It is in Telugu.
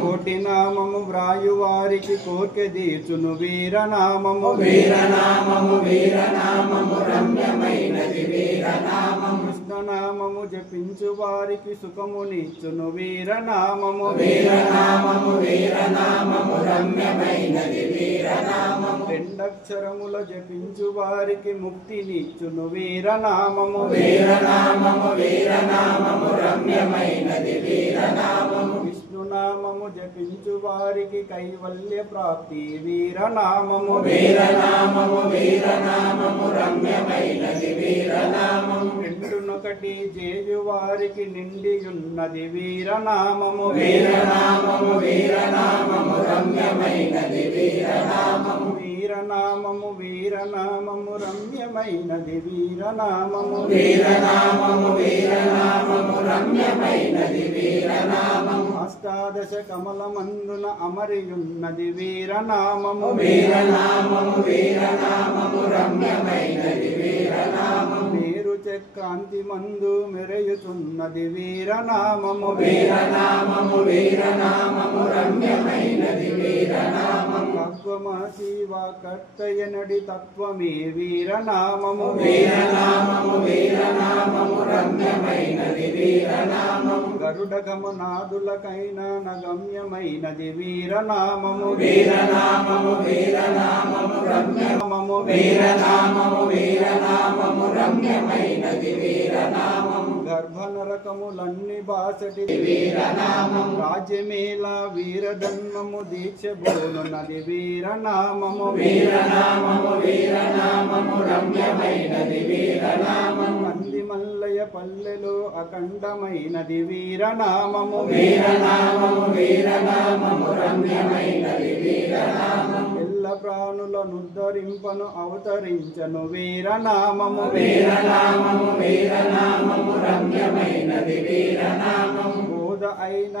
కోటి నామము వ్రాయువారికి కోర్కె దీర్చును వీరనామము కృష్ణనామము జపించు వారికి సుఖమునిచ్చును వీరనామము రెండక్షరముల జపించు వారికి ముక్తినిచ్చును వీరనామము విష్ణునామము జపించు వారికి కైవల్య ప్రాప్తి వీరనామము రెండునొకటి జేయు వారికి నిండియున్నది వీరనామము వీరనామము వీరనామము రమ్యమైనది వీరనామము అష్టాదశ కమలమందున అమరియున్నది వీరనామము మేరు చక్రాంతి మందు మెరయుతున్నది వీరనామము తత్వమసి వాకర్తయనడి తత్వమే వీరనామము గరుడ గమనాదులకైన నగమ్యమైనది వీరనామము గర్భనరకములన్ని బాసటి రాజ్యమేళ వీరధన్మము దీక్ష బోలునది వీరనామము మంది మల్లయ పల్లెలో అఖండమైనది వీరనామము ఎల్ల ప్రాణులనుద్ధరింపను అవతరించను వీరనామము బోధ అయిన